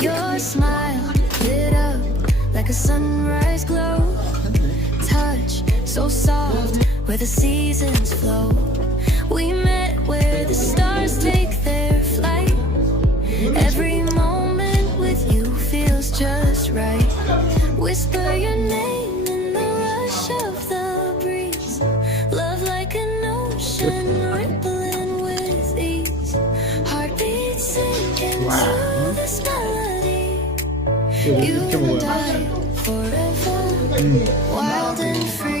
Your smile lit up like a sunrise glow. Touch so soft where the seasons flow. We met where the stars take their flight. Every moment with you feels just right. Whisper your name in the rush of the breeze. Love like an ocean rippling with ease. Heartbeats sink into this melody. You and I forever, wild and free.